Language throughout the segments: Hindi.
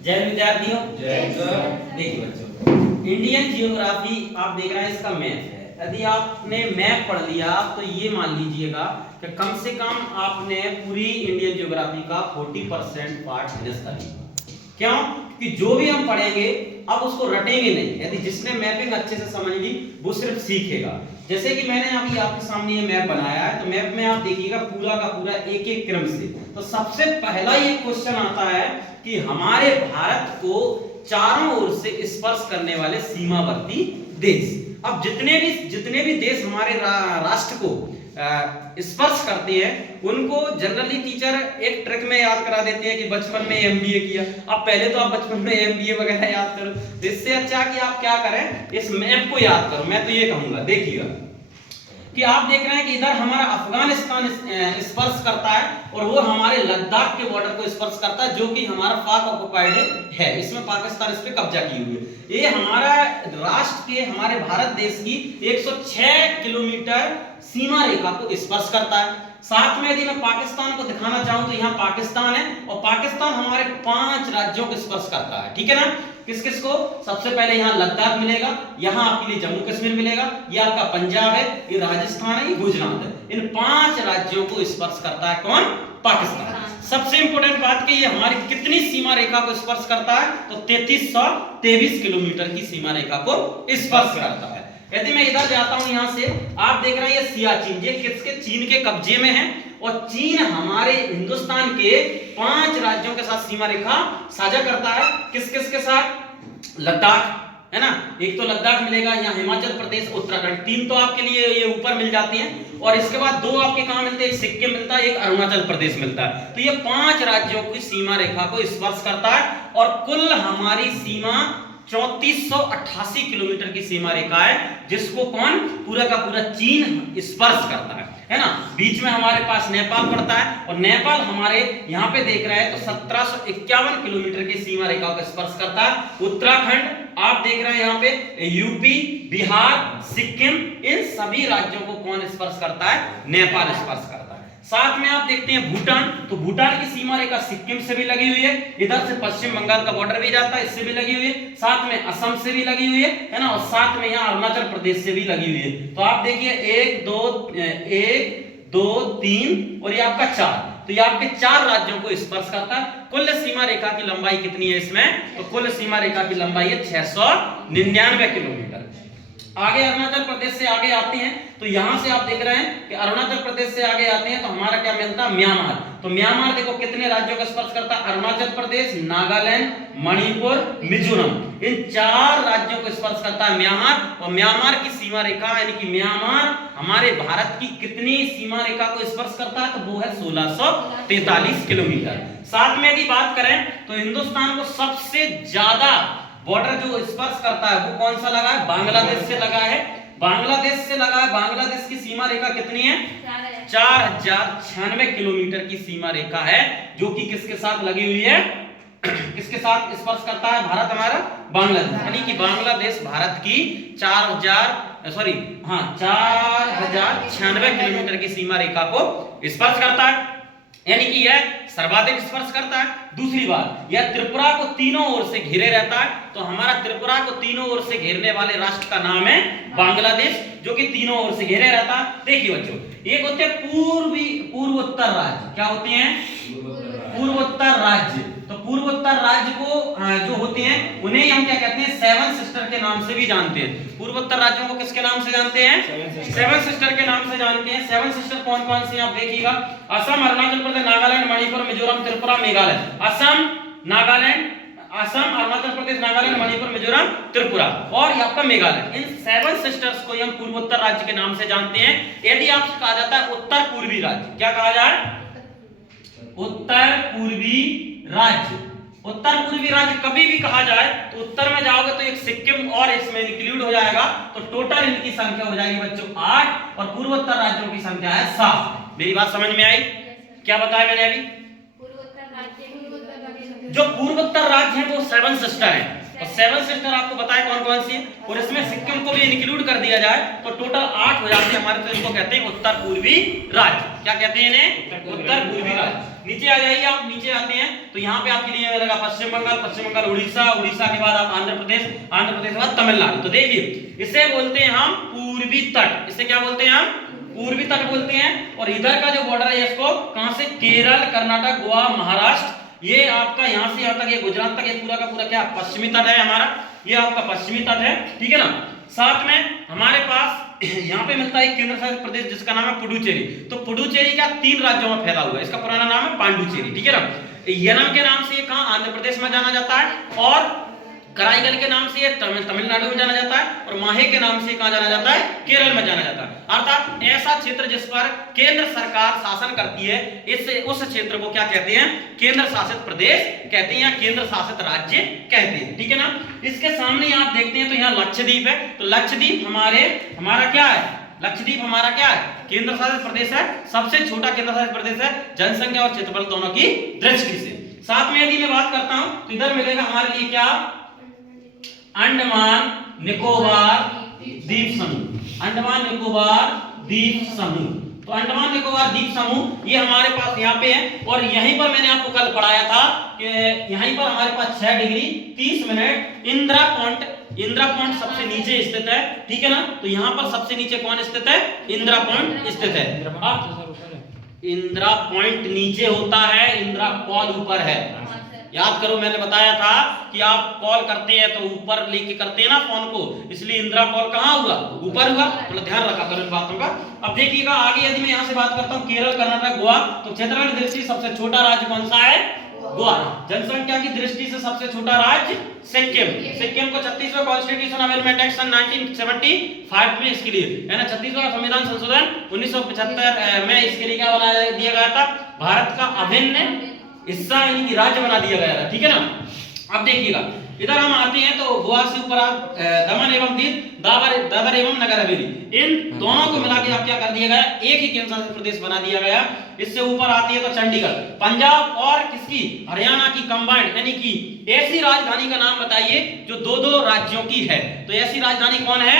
जय विद्यार्थियों, जय सर। देखिए बच्चों, इंडियन जियोग्राफी आप देख रहे हैं, इसका मैप है। यदि आपने मैप पढ़ लिया तो ये मान लीजिएगा कि कम से कम आपने पूरी इंडियन जियोग्राफी का 40% पार्ट फिनिश कर लिया। क्यों? कि जो भी हम पढ़ेंगे अब उसको रटेंगे नहीं। यदि जिसने मैपिंग अच्छे से समझ ली वो सिर्फ सीखेगा। जैसे कि मैंने अभी आपके सामने ये मैप बनाया है, तो मैप में आप देखिएगा पूरा का पूरा एक एक क्रम से। तो सबसे पहला ये क्वेश्चन आता है कि हमारे भारत को चारों ओर से स्पर्श करने वाले सीमावर्ती देश। अब जितने भी देश हमारे राष्ट्र को स्पर्श करते हैं उनको जनरली टीचर एक ट्रिक में याद करा देते हैं कि बचपन में एमबीए किया। अब पहले तो आप बचपन में एमबीए वगैरह याद करो, इससे अच्छा कि आप क्या करें, इस मैप को याद करो। मैं तो ये कहूंगा, देखिएगा कि आप देख रहे हैं कि इधर हमारा अफगानिस्तान स्पर्श करता है और वो हमारे लद्दाख के बॉर्डर को स्पर्श करता है, जो कि हमारा पाक ऑक्युपाइड है। इसमें पाकिस्तान इस पे कब्जा किए हुए है। ये हमारा राष्ट्र के, हमारे भारत देश की 106 किलोमीटर सीमा रेखा को स्पर्श करता है। साथ में यदि मैं पाकिस्तान को दिखाना चाहूं तो यहाँ पाकिस्तान है, और पाकिस्तान हमारे 5 राज्यों को स्पर्श करता है। ठीक है ना? किस किस को? सबसे पहले यहाँ लद्दाख मिलेगा, यहाँ आपके लिए जम्मू कश्मीर मिलेगा, ये आपका पंजाब है, ये राजस्थान है, ये गुजरात है। इन 5 राज्यों को स्पर्श करता है कौन? पाकिस्तान। सबसे इंपॉर्टेंट बात कि ये हमारी कितनी सीमा रेखा को स्पर्श करता है, तो 3323 किलोमीटर की सीमा रेखा को स्पर्श करता है। यदि मैं इधर जाता हूं, यहां से आप देख रहे हैं ये सियाचिन, ये किसके? चीन के कब्जे में है, और चीन हमारे हिंदुस्तान के 5 राज्यों के साथ सीमा रेखा साझा करता है। किस किस के साथ? लद्दाख है ना, एक तो लद्दाख मिलेगा, यहाँ हिमाचल प्रदेश, उत्तराखंड, 3 तो आपके लिए ये ऊपर मिल जाती हैं, और इसके बाद 2 आपके कहां मिलते हैं? एक सिक्किम मिलता है, एक अरुणाचल प्रदेश मिलता है। तो ये 5 राज्यों की सीमा रेखा को स्पर्श करता है, और कुल हमारी सीमा 3488 किलोमीटर की सीमा रेखा है, जिसको कौन? पूरा का पूरा चीन स्पर्श करता है ना। बीच में हमारे पास नेपाल पड़ता है, और नेपाल हमारे यहाँ पे देख रहे हैं तो 1751 किलोमीटर की सीमा रेखा को स्पर्श करता है। उत्तराखंड आप देख रहे हैं यहाँ पे, यूपी, बिहार, सिक्किम, इन सभी राज्यों को कौन स्पर्श करता है? नेपाल स्पर्श करता है। साथ में आप देखते हैं भूटान, तो भूटान की सीमा रेखा सिक्किम से भी लगी हुई है, इधर से पश्चिम बंगाल का बॉर्डर भी जाता है, इससे भी लगी हुई है, साथ में असम से भी लगी हुई है ना, और साथ में यहाँ अरुणाचल प्रदेश से भी लगी हुई है। तो आप देखिए 1 2 3 और ये आपका 4, तो ये आपके 4 राज्यों को स्पर्श करता है। कुल सीमा रेखा की लंबाई कितनी है इसमें? तो कुल सीमा रेखा की लंबाई है 699 किलोमीटर। आगे अरुणाचल प्रदेश से आगे आते हैं, तो यहां से आप देख रहे हैं कि अरुणाचल प्रदेश से आगे आते हैं तो हमारा क्या मिलता है? म्यांमार। तो म्यांमार देखो कितने राज्यों का स्पर्श करता है? अरुणाचल प्रदेश, नागालैंड, मणिपुर, मिजोरम, इन 4 राज्यों को स्पर्श करता है म्यांमार। और म्यांमार की सीमा रेखा यानी कि म्यांमार हमारे भारत की कितनी सीमा रेखा को स्पर्श करता है? तो वो है 1643 किलोमीटर। साथ में यदि बात करें तो हिंदुस्तान को सबसे ज्यादा बॉर्डर जो स्पर्श करता है वो कौन सा लगा है? बांग्लादेश से लगा है, बांग्लादेश से लगा है। बांग्लादेश की सीमा रेखा कितनी है? 4096 किलोमीटर की सीमा रेखा है, जो कि किसके साथ लगी हुई है? किसके साथ स्पर्श करता है भारत हमारा? बांग्लादेश। यानी कि बांग्लादेश भारत की 4096 किलोमीटर की सीमा रेखा को स्पर्श करता है, यानी कि यह सर्वाधिक स्पर्श करता है। दूसरी बात, यह त्रिपुरा को तीनों ओर से घेरे रहता है, तो हमारा त्रिपुरा को तीनों ओर से घेरने वाले राष्ट्र का नाम है बांग्लादेश, जो कि तीनों ओर से घेरे रहता है। देखिए बच्चों, एक होते हैं पूर्वोत्तर राज्य। क्या होते हैं? पूर्वोत्तर राज्य। तो पूर्वोत्तर राज्य को जो होते हैं उन्हें हम क्या कहते हैं? 7 सिस्टर के नाम से भी जानते हैं। पूर्वोत्तर राज्यों को किसके नाम से जानते हैं? 7 सिस्टर के नाम से जानते हैं। 7 सिस्टर कौन कौन सी आप देखिएगा? असम, अरुणाचल प्रदेश, नागालैंड, मणिपुर, मिजोरम, त्रिपुरा, मेघालय। असम, नागालैंड, असम, अरुणाचल प्रदेश, नागालैंड, मणिपुर, मिजोरम, त्रिपुरा और ये आपका मेघालय। इन 7 सिस्टर्स को हम पूर्वोत्तर राज्य के नाम से जानते हैं। यदि आपसे कहा जाता है उत्तर पूर्वी राज्य, क्या कहा जाए? उत्तर पूर्वी राज्य। उत्तर पूर्वी राज्य कभी भी कहा जाए तो उत्तर में जाओगे तो एक सिक्किम और इसमें इंक्लूड हो जाएगा, तो टोटल इनकी संख्या हो जाएगी बच्चों 8, और पूर्वोत्तर राज्यों की संख्या है 7। मेरी बात समझ में आई? क्या बताया मैंने अभी? जो पूर्वोत्तर राज्य है वो 7 सिस्टर है, और 7 सिस्टर आपको बताए कौन कौन सी है, और इसमें सिक्किम को भी इंक्लूड कर दिया जाए तो टोटल 8 हो जाते हैं हमारे। तो इनको कहते हैं उत्तर पूर्वी राज्य। क्या कहते हैं इन्हें? उत्तर पूर्वी राज्य। नीचे आ जाइए, आप नीचे आते हैं तो यहाँ पे आपके लिए मिलेगा पश्चिम बंगाल, उड़ीसा, उड़ीसा के बाद आप आंध्र प्रदेश के बाद तमिलनाडु। तो देखिए इसे बोलते हैं हम पूर्वी तट, इसे क्या बोलते हैं हम? पूर्वी तट बोलते हैं। और इधर का जो बॉर्डर है इसको कहां से? केरल, कर्नाटक, गोवा, महाराष्ट्र, ये आपका यहां से यहां तक, ये गुजरात तक, ये पूरा का पूरा क्या पश्चिमी तट है हमारा, ये आपका पश्चिमी तट है, ठीक है ना। साथ में हमारे पास यहाँ पे मिलता है केंद्र शासित प्रदेश जिसका नाम है पुडुचेरी। तो पुडुचेरी क्या 3 राज्यों में फैला हुआ है, इसका पुराना नाम है पांडुचेरी, ठीक है ना। यनम के नाम से ये कहां? आंध्र प्रदेश में जाना जाता है, और कराईगल के नाम से ये तमिलनाडु में जाना जाता है, और माहे के नाम से कहां जाना जाता है? केरल में जाना जाता है। अर्थात ऐसा क्षेत्र जिस पर केंद्र सरकार शासन करती है, उस क्षेत्र को क्या कहते हैं? केंद्र शासित प्रदेश कहते हैं या केंद्र शासित राज्य कहते हैं, ठीक है ना। इसके सामने आप देखते हैं तो यहाँ लक्षद्वीप है। तो लक्षद्वीप हमारा क्या है? लक्षद्वीप हमारा क्या है? केंद्र शासित प्रदेश है, सबसे छोटा केंद्र शासित प्रदेश है जनसंख्या और क्षेत्रफल दोनों की दृष्टि से। साथ में यदि मैं बात करता हूं तो इधर मिलेगा हमारे लिए क्या? अंडमान निकोबार द्वीप समूह, अंडमान निकोबार द्वीप समूह। तो अंडमान निकोबार द्वीप समूह ये हमारे पास यहाँ पे है, और यहीं पर मैंने आपको कल पढ़ाया था कि यहीं पर हमारे पास 6 डिग्री 30 मिनट इंदिरा पॉइंट सबसे नीचे स्थित है, ठीक है ना। तो यहाँ पर सबसे नीचे कौन स्थित है? इंदिरा पॉइंट स्थित है। इंदिरा पॉइंट नीचे होता है, इंदिरा कॉल ऊपर है। याद करो, मैंने बताया था कि आप कॉल करते हैं तो ऊपर लेके करते हैं ना फोन को, इसलिए इंदिरा कॉल कहां हुआ? ऊपर हुआ। थोड़ा ध्यान रखा करो इन बातों का। अब देखिएगा आगे यदि मैं यहां से बात करता हूं केरल, कर्नाटक, गोवा, तो क्षेत्रफल की दृष्टि सबसे छोटा राज्य कौन सा है? गोवा। जनसंख्या की दृष्टि से सबसे छोटा राज्य सिक्किम को 36वां कॉन्स्टिट्यूशन अमेंडमेंट एक्ट 1975 में इसके लिए है ना, 36वां संविधान संशोधन 1975 में इसके लिए क्या बना दिया गया था? भारत का अभिन्न हिस्सा यानी कि राज्य बना दिया गया था, ठीक है ना। अब देखिएगा इधर हम आते हैं तो गोवा से ऊपर आप दमन एवं दीव, दादर एवं नगर हवेली, इन दोनों को मिला के आप क्या कर दिया गया? एक ही केंद्र शासित प्रदेश बना दिया गया। इससे ऊपर आती है तो चंडीगढ़, पंजाब और किसकी? हरियाणा की कंबाइंड, यानी कि ऐसी राजधानी का नाम बताइए जो 2-2 राज्यों की है। तो ऐसी राजधानी कौन है?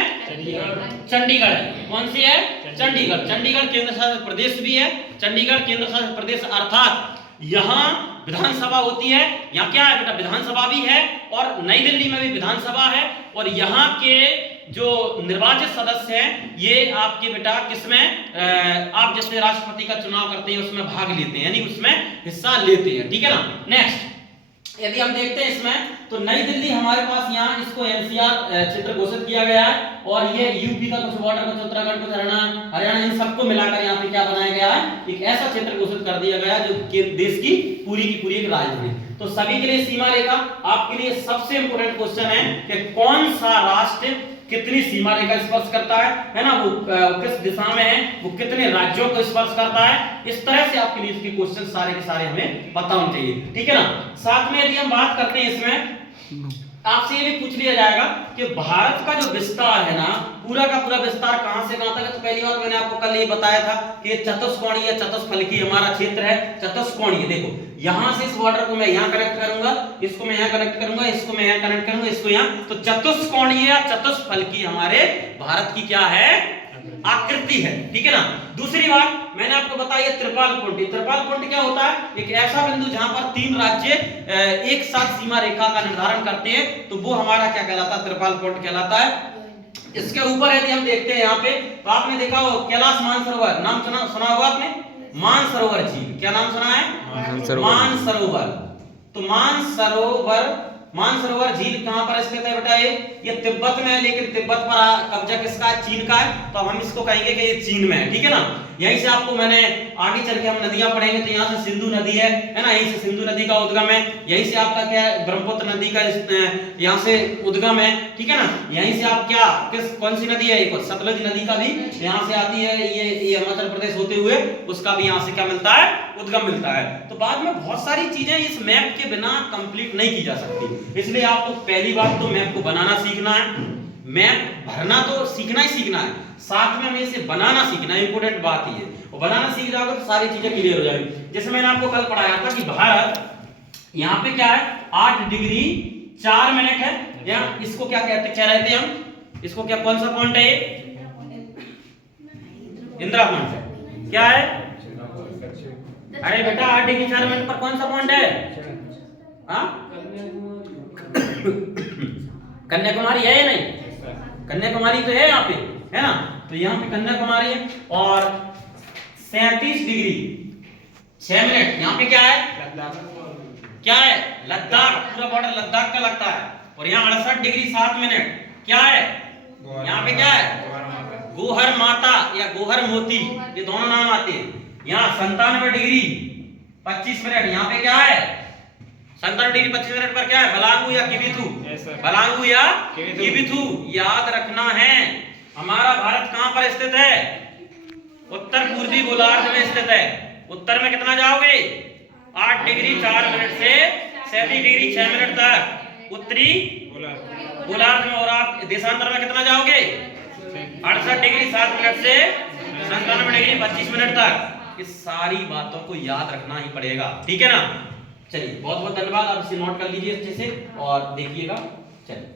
चंडीगढ़। कौन सी है? चंडीगढ़। चंडीगढ़ केंद्र शासित प्रदेश भी है। चंडीगढ़ केंद्र शासित प्रदेश अर्थात यहाँ विधानसभा होती है। यहाँ क्या है बेटा? विधानसभा भी है, और नई दिल्ली में भी विधानसभा है, और यहाँ के जो निर्वाचित सदस्य हैं ये आपके बेटा किसमें? आप जैसे राष्ट्रपति का चुनाव करते हैं उसमें भाग लेते हैं, यानी उसमें हिस्सा लेते हैं, ठीक है ना। नेक्स्ट यदि हम देखते हैं इसमें तो नई दिल्ली हमारे पास यहाँ इसको एनसीआर क्षेत्र घोषित किया गया है, और ये यूपी का कुछ बॉर्डर, कुछ उत्तराखंड, कुछ हरियाणा, इन सबको मिलाकर यहाँ पे क्या बनाया गया है? एक ऐसा क्षेत्र घोषित कर दिया गया जो देश की पूरी एक राजधानी। तो सभी के लिए सीमा रेखा, आपके लिए सबसे इंपोर्टेंट क्वेश्चन है कि कौन सा राष्ट्र कितनी सीमा रेखा स्पर्श करता है ना, वो किस दिशा में है, वो कितने राज्यों को स्पर्श करता है। इस तरह से आपके लिए इसके क्वेश्चन सारे के सारे हमें पता होने चाहिए, ठीक है ना। साथ में यदि हम बात करते हैं इसमें आपसे ये भी पूछ लिया जाएगा कि भारत का जो विस्तार है ना, पूरा का पूरा विस्तार कहां से कहां तक है। तो पहली बात मैंने आपको कल ये बताया था कि चतुष्कोणीय चतुष्फलकी हमारा क्षेत्र है। चतुष्कोणीय देखो, यहां से इस बॉर्डर को मैं यहां कनेक्ट करूंगा, इसको मैं यहां कनेक्ट करूंगा, इसको मैं यहां कनेक्ट करूंगा, इसको यहां। तो चतुष्कोणीय चतुष्फलकी हमारे भारत की क्या है? आकृति है, ठीक है ना। दूसरी बात मैंने आपको बताई है त्रिपाल पुंट। त्रिपाल पुंट क्या होता है? एक ऐसा बिंदु जहां पर 3 राज्य एक साथ सीमा रेखा का निर्धारण करते हैं, तो वो हमारा क्या कहलाता है? त्रिपाल पुंट कहलाता है। इसके ऊपर यदि हम देखते हैं यहाँ पे, तो आपने देखा हो कैलाश मानसरोवर नाम सुना होगा आपने? मानसरोवर झील, क्या नाम सुना है? मानसरोवर। तो मानसरोवर झील कहां पर स्थित है बेटा? ये तिब्बत में है, लेकिन तिब्बत पर कब्जा किसका है? चीन का है। तो अब हम इसको कहेंगे कि ये चीन में है, ठीक है ना। यहीं से आपको मैंने आगे चल के हम नदियां पढ़ेंगे तो यहाँ से सिंधु नदी है ना, यहीं से सिंधु नदी का उद्गम है। यहीं से आपका क्या है? ब्रह्मपुत्र नदी का यहाँ से उद्गम है, ठीक है ना। यहीं से आप क्या कौन सी नदी है? एक सतलुज नदी का भी यहाँ से आती है, ये हिमाचल प्रदेश होते हुए उसका भी यहाँ से क्या मिलता है? उद्गम मिलता है। तो बाद में बहुत सारी चीजें इस मैप के बिना कंप्लीट नहीं की जा सकती, इसलिए आपको पहली बात तो मैप को बनाना सीखना है। मैप भरना तो सीखना ही सीखना है, साथ में हमें इसे बनाना सीखना है। इंपोर्टेंट बात ये है, और बनाना सीख जाओगे तो सारी चीजें क्लियर हो जाएंगी। जैसे मैंने आपको कल पढ़ाया था कि भारत यहाँ पे क्या है? 8 डिग्री 4 मिनट है, या इसको क्या कह रहे थे हम? इसको क्या, कौन सा पॉइंट है ये? इंदिरा पॉइंट है। क्या है? अरे बेटा 8 डिग्री 4 मिनट पर कौन सा पॉइंट है? हाँ कन्याकुमारी है या नहीं? कन्याकुमारी तो है यहाँ पे, है ना? तो यहाँ पे कन्याकुमारी है और 37 डिग्री 6 मिनट यहाँ पे क्या है? क्या है? लद्दाख, पूरा बॉर्डर लद्दाख का लगता है। और यहाँ 68 डिग्री 7 मिनट क्या है? यहाँ पे क्या है? गोहर माता या गोहर मोती, ये दोनों नाम आते हैं। यहाँ 97 डिग्री 25 मिनट, यहाँ पे क्या है? 97 डिग्री 25 मिनट पर क्या है? बलांगू या किबिथु? बलांगू या किबिथु। याद रखना है हमारा भारत कहां पर स्थित है? उत्तर पूर्वी गोलार्ध में स्थित है। उत्तर में कितना जाओगे? 8 डिग्री 4 मिनट से 37 डिग्री 6 मिनट तक उत्तरी गोलार्ध में। और आप देशांतर में कितना जाओगे? 68 डिग्री 7 मिनट से 97 डिग्री 25 मिनट तक। इस सारी बातों को याद रखना ही पड़ेगा, ठीक है ना? चलिए बहुत बहुत धन्यवाद। आप इसे नोट कर लीजिए अच्छे से और देखिएगा। चलिए।